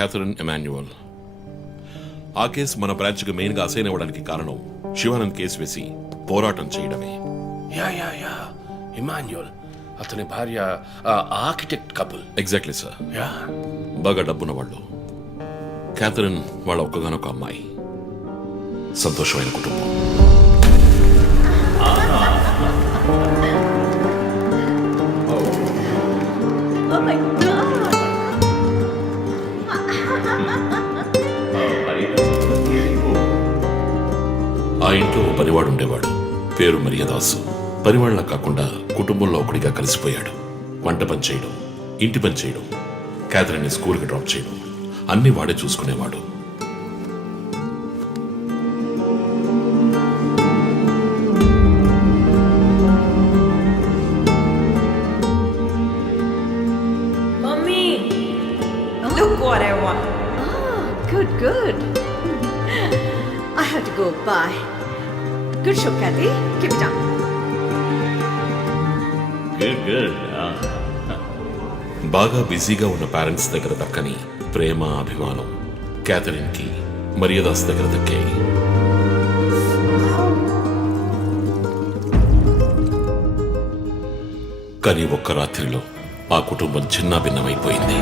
Catherine Emmanuel. ఆ case మన బ్రాంచ్కి మెయిన్గా అసైన్ అవ్వడానికి కారణం శివానంద్ కేసు వేసి పోరాటం చేయడమే. యా ఇమాన్యుయల్ అతని భార్య architect couple. Exactly sir. Yeah బాగా డబ్బున్న వాళ్ళు. క్యాథరిన్ వాళ్ళ ఒక్కగానొక అమ్మాయి. సంతోషమైన కుటుంబం. Oh my God! ఆ ఇంట్లో ఓ పనివాడు ఉండేవాడు. పేరు మరియదాసు. పనివాళ్ళ కాకుండా కుటుంబంలో ఒకటిగా కలిసిపోయాడు. వంట పని చేయడం, ఇంటి పని చేయడం, క్యాథరిన్ని స్కూల్కి డ్రాప్ చేయడం అన్ని వాడే చూసుకునేవాడు. Mummy, look what I want. Oh, good. I have to go. Bye. Good show, Kathy. Keep it up. Good. బాగా బిజీగా ఉన్న పేరెంట్స్ దగ్గర దక్కని ప్రేమ, అభిమానం క్యాథరిన్కి మరియదాస్ దగ్గర దక్కాయి. కానీ ఒక్క రాత్రిలో ఆ కుటుంబం చిన్నాభిన్నమైపోయింది.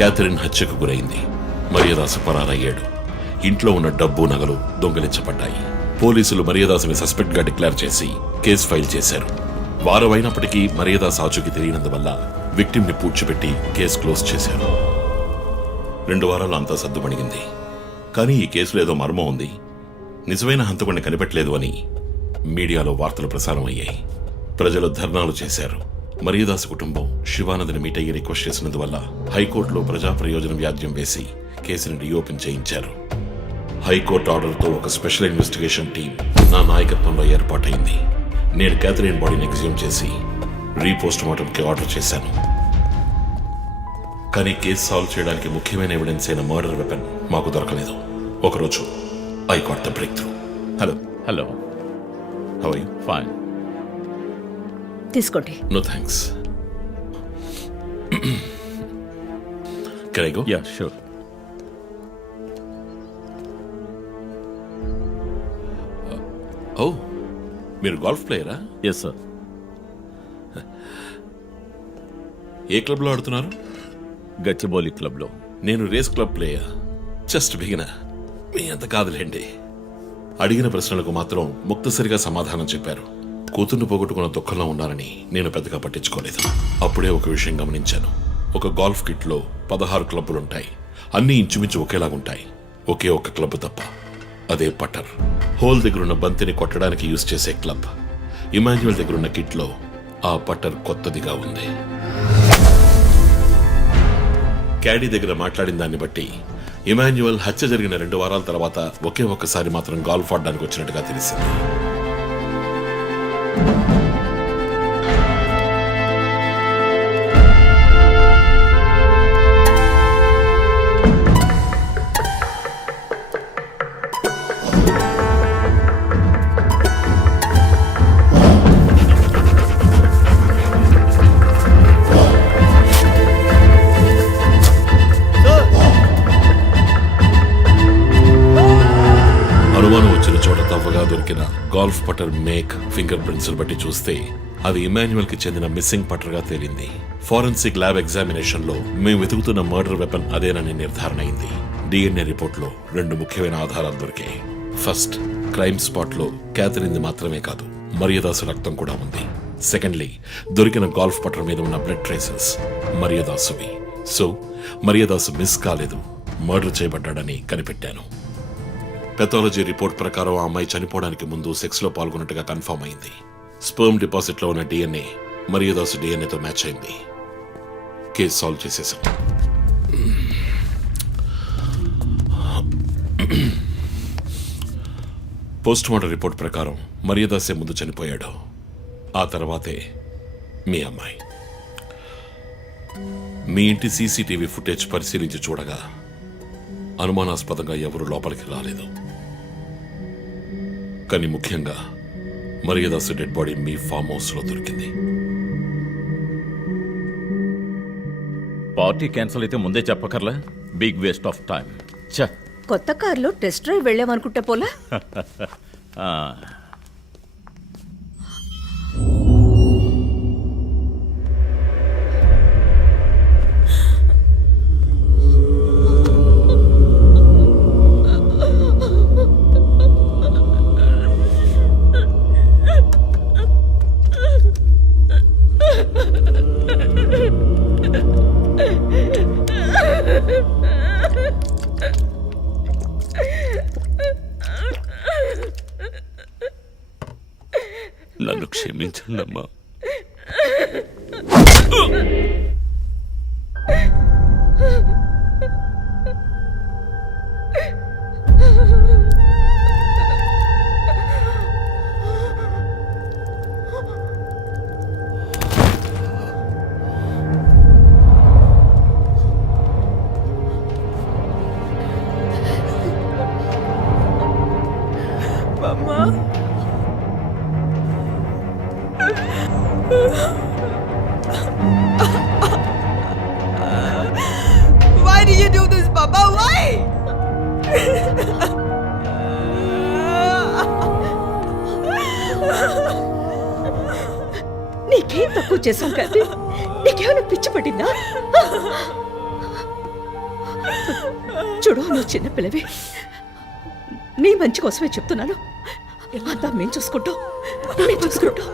క్యాథరిన్ హత్యకు గురైంది. మరియదాసు పరారయ్యాడు. ఇంట్లో ఉన్న డబ్బు, నగలు దొంగిలించబడ్డాయి. పోలీసులు మరియదాసుని సస్పెక్ట్ గా డిక్లేర్ చేసి కేసు ఫైల్ చేశారు. వారం అయినప్పటికీ మరియదాస్ ఆచూకీ తెలియనందువల్ల విక్టిమ్ ని పూడ్చిపెట్టి కేసు క్లోజ్ చేశారు. 2 వారాలు అంతా సర్దుమణిగింది. కానీ ఈ కేసులో ఏదో మర్మం ఉంది. నిజమైన హంతకుడిని కనిపెట్టలేదు అని మీడియాలో వార్తలు ప్రసారం అయ్యాయి. ప్రజలు ధర్నాలు చేశారు. మరియదాస్ కుటుంబం శివానంద్ని మీట్ అయ్యి రిక్వెస్ట్ చేసినందువల్ల హైకోర్టులో ప్రజా ప్రయోజనం వ్యాజ్యం వేసి కేసుని రీఓపెన్ చేయించారు. హైకోర్టు ఆర్డర్తో ఒక స్పెషల్ ఇన్వెస్టిగేషన్ టీం నా నాయకత్వంలో ఏర్పాటైంది. నేను క్యాథరిన్ బాడీని ఎగ్జ్యూమ్ చేసి రీపోస్ట్ మార్టంకి ఆర్డర్ చేశాను. కానీ కేసు సాల్వ్ చేయడానికి ముఖ్యమైన ఎవిడెన్స్ అయిన మర్డర్ వెపన్ మాకు దొరకలేదు. ఒకరోజు I got the breakthrough. Hello. How are you? Fine. తీసుకోండి. No thanks. Can I go? Yeah, sure. Oh, మీరు గోల్ఫ్ ప్లేయరా? Yes, sir. ఏ క్లబ్లో ఆడుతున్నారు? గచ్చిబౌలి క్లబ్లో. నేను race club player. Just beginner. మీ అంత కాదులేండి. అడిగిన ప్రశ్నలకు మాత్రం ముక్తసరిగా సమాధానం చెప్పారు. కూతుర్ను పోగొట్టుకున్న దుఃఖంలో ఉన్నారని నేను పెద్దగా పట్టించుకోలేదు. అప్పుడే ఒక విషయం గమనించాను. ఒక గోల్ఫ్ కిట్లో 16 క్లబ్బులుంటాయి. అన్నీ ఇంచుమించు ఒకేలాగుంటాయి. ఒకే ఒక్క క్లబ్ తప్ప. అదే పటర్. హోల్ దగ్గరున్న బంతిని కొట్టడానికి యూజ్ చేసే క్లబ్. ఇమాన్యుయల్ దగ్గరున్న కిట్లో ఆ పటర్ కొత్తదిగా ఉంది. క్యాడీ దగ్గర మాట్లాడిన దాన్ని బట్టి ఇమాన్యుయల్ హత్య జరిగిన 2 వారాల తర్వాత ఒకే ఒక్కసారి మాత్రం గోల్ఫ్ ఆడడానికి వచ్చినట్టుగా తెలిసింది. అనుమానం వచ్చిన చోట తవ్వగా దొరికిన గోల్ఫ్ పటర్ మేక్, ఫింగర్ ప్రింట్స్ బట్టి చూస్తే అది ఇమాన్యుయల్ కి చెందిన మిస్సింగ్ పటర్ గా తేలింది. ఫోరెన్సిక్ ల్యాబ్ ఎగ్జామినేషన్ లో మేము వెతుకుతున్న మర్డర్ వెపన్ అదేనని నిర్ధారణ అయింది. డిఎన్ఏ రిపోర్ట్ లో 2 ముఖ్యమైన ఆధారాలు దొరికాయి. ఫస్ట్, క్రైమ్ స్పాట్ లో క్యాథరిన్ మాత్రమే కాదు, మరియదాసు రక్తం కూడా ఉంది. సెకండ్లీ, దొరికిన గోల్ఫ్ పటర్ మీద ఉన్న బ్లడ్ ట్రేసెస్ మరియదాసువి. సో మరియదాసు మిస్ కాలేదు, మర్డర్ చేయబడ్డాడని కనిపెట్టాను. పెథాలజీ రిపోర్ట్ ప్రకారం ఆ అమ్మాయి చనిపోవడానికి ముందు సెక్స్ లో పాల్గొన్నట్టుగా కన్ఫర్మ్ అయింది. స్పర్మ్ డిపాజిట్ లో ఉన్న డిఎన్ఏ మరియదాసు డిఎన్ఏతో మ్యాచ్ అయింది. కేసు సాల్వ్ చేసేసాం. పోస్ట్ మార్టం రిపోర్ట్ ప్రకారం మరియదాసే ముందు చనిపోయాడు. ఆ తర్వాతే మీ అమ్మాయి. మీ ఇంటి సీసీటీవీ ఫుటేజ్ పరిశీలించి చూడగా అనుమానాస్పదంగా ఎవరూ లోపలికి రాలేదు. కానీ ముఖ్యంగా మరియదాసు డెడ్ బాడీ మీ ఫామ్ హౌస్ లో దొరికింది. పార్టీ క్యాన్సిల్ అయితే ముందే చెప్పకర్లా? Big waste of time. ఛ! కొత్త కారులో టెస్ట్ డ్రైవ్ వెళ్ళామనుకుంటా పోలా. ఆ, నన్ను క్షమించండి అమ్మా. Why did you do this, Papa? Why? నీకేం తక్కువ చేశాం కాదు. నీకేమైనా పిచ్చి పట్టిందా? చూడు, నువ్వు చిన్నపిల్లవి. నీ మంచి కోసమే చెప్తున్నాను. అంతా మేము చూసుకుంటాం. మేము చూసుకుంటాం.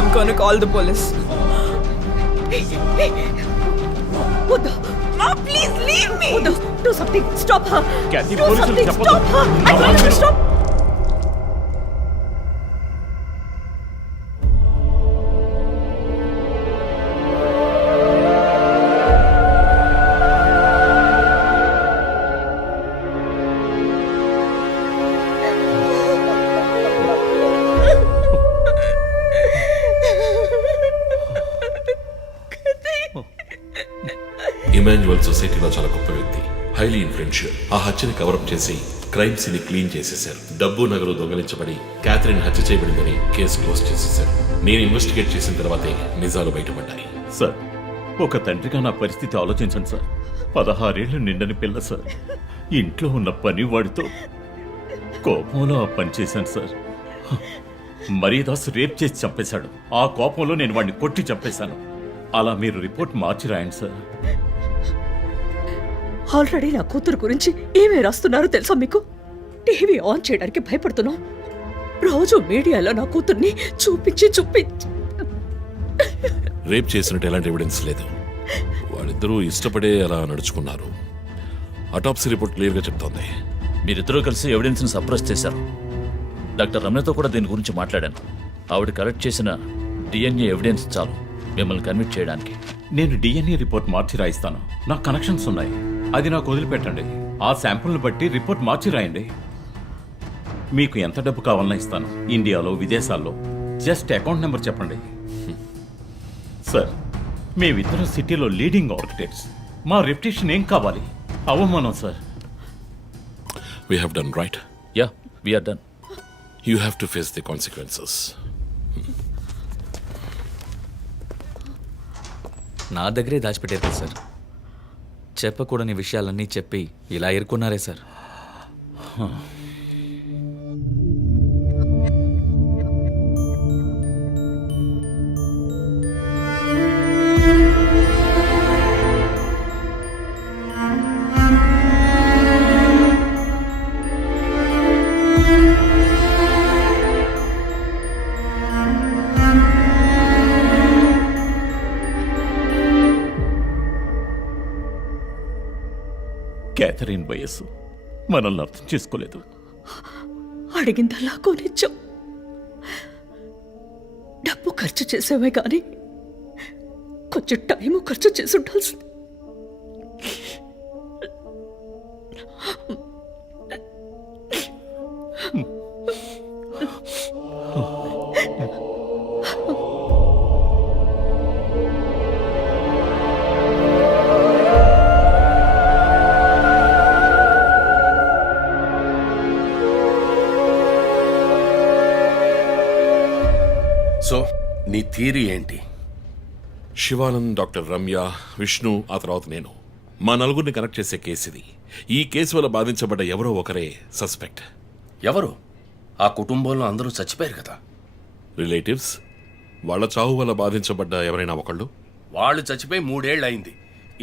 I'm gonna call the police. వద్దు. Mom, please leave me. వద్దు. Do something. Stop her. Kathy, Do పోలీసులు something. చెప్పొద్దు. Stop her. I told you to stop. Emmanuel సొసైటీలో చాలా గొప్ప వ్యక్తి, హైలీ ఇన్ఫ్లుయెన్షియల్. ఆ హత్యని కవరప్ చేసి క్రైమ్ సీన్ క్లీన్ చేసేశారు. డబ్బు నగలు దొంగలించబడి క్యాథరిన్ హత్య చేయబడిందని కేసు క్లోజ్ చేసేశారు. నేను ఇన్వెస్టిగేట్ చేసిన తర్వాతే నిజాలు బయటపడ్డాయి. సార్, ఒక తండ్రిగా నా పరిస్థితి ఆలోచించండి సార్. 16 ఏళ్ళు నిండని పిల్ల సార్. ఇంట్లో ఉన్న పని వాడితో కోపంలో ఆ పని చేశాను సార్. మరీదాస్ రేప్ చేసి చంపేశాడు. ఆ కోపంలో నేను వాడిని కొట్టి చంపేశాను. అలా మీరు రిపోర్ట్ మార్చి రాయండి సార్. ఆల్రెడీ నా కూతురు గురించి ఏమేమి రాస్తున్నారో తెలుసా మీకు? టీవీ ఆన్ చేయడానికి భయపడుతున్నాం. రోజు మీడియాలో నా కూతుర్ని చూపించి రేప్ చేసినట్టు ఎలాంటి ఎవిడెన్స్ లేదు. వాళ్ళిద్దరూ ఇష్టపడే అలా నడుచుకున్నారు. అటాప్సీ రిపోర్ట్ క్లియర్గా చెప్తోంది. మీరిద్దరూ కలిసి ఎవిడెన్స్ని సప్రెస్ చేశారు. డాక్టర్ రమ్యతో కూడా దీని గురించి మాట్లాడాను. ఆవిడ కలెక్ట్ చేసిన డిఎన్ఏ ఎవిడెన్స్ చాలు మిమ్మల్ని కన్విట్ చేయడానికి. నేను డిఎన్ఏ రిపోర్ట్ మార్చి రాయిస్తాను. నాకు కనెక్షన్స్ ఉన్నాయి. అది నాకు వదిలిపెట్టండి. ఆ శాంపుల్ని బట్టి రిపోర్ట్ మార్చి రాయండి. మీకు ఎంత డబ్బు కావాలన్నా ఇస్తాను. ఇండియాలో, విదేశాల్లో. జస్ట్ అకౌంట్ నెంబర్ చెప్పండి. సార్, మేమిద్దరం సిటీలో లీడింగ్ ఆర్కిటెక్ట్స్. మా రెప్యుటేషన్ ఏం కావాలి? అవమానం sir. We have done right. Yeah, we are done. You have to face the consequences. నా దగ్గరే దాచిపెట్టారు కదా సార్. చెప్పకూడని విషయాలన్నీ చెప్పి ఇలా ఇరుక్కున్నారే సార్. క్యాథరిన్ వయస్సు మనల్ని అర్థం చేసుకోలేదు. అడిగిందల్లా కొనిచ్చాం. డబ్బు ఖర్చు చేసేవే కానీ కొంచెం టైము ఖర్చు చేసి ఉండాల్సింది. నీ థియరీ ఏంటి? శివానంద్, డాక్టర్ రమ్య, విష్ణు, ఆ తర్వాత నేను, మా నలుగురిని కనెక్ట్ చేసే కేసు ఇది. ఈ కేసు వల్ల బాధించబడ్డ ఎవరో ఒకరే సస్పెక్ట్. ఎవరు? ఆ కుటుంబంలో అందరూ చచ్చిపోయారు కదా. రిలేటివ్స్, వాళ్ళ చావు వల్ల బాధించబడ్డ ఎవరైనా ఒకళ్ళు. వాళ్ళు చచ్చిపోయి 3 ఏళ్ళు అయింది.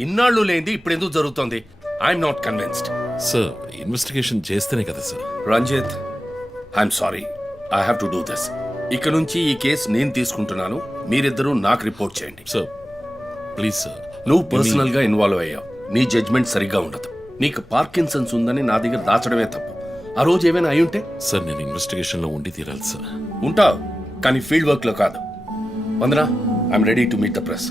ఇన్నాళ్ళు లేనిది ఇప్పుడు ఎందుకు జరుగుతోంది? I'm not convinced. Sir, investigation చేస్తేనే కదా sir. Ranjith, I'm sorry, I have to do this. ఇక నుంచి ఈ కేసు నేను తీసుకుంటున్నాను. మీరిద్దరూ నాకు రిపోర్ట్ చేయండి. Sir please sir. నువ్వు పర్సనల్ గా ఇన్వాల్వ్ అయ్యావు. నీ జడ్జ్మెంట్ సరిగ్గా ఉండదు. నీకు పార్కిన్సన్స్ ఉందని నా దగ్గర దాచడమే తప్పు. ఆ రోజు ఏమైనా అయి ఉంటే? సార్, నేను ఇన్వెస్టిగేషన్ లో ఉండి తీరాలి సార్. ఉంటావు, కానీ ఫీల్డ్ వర్క్ లో కాదు. Vandana, I'm ready to meet the press.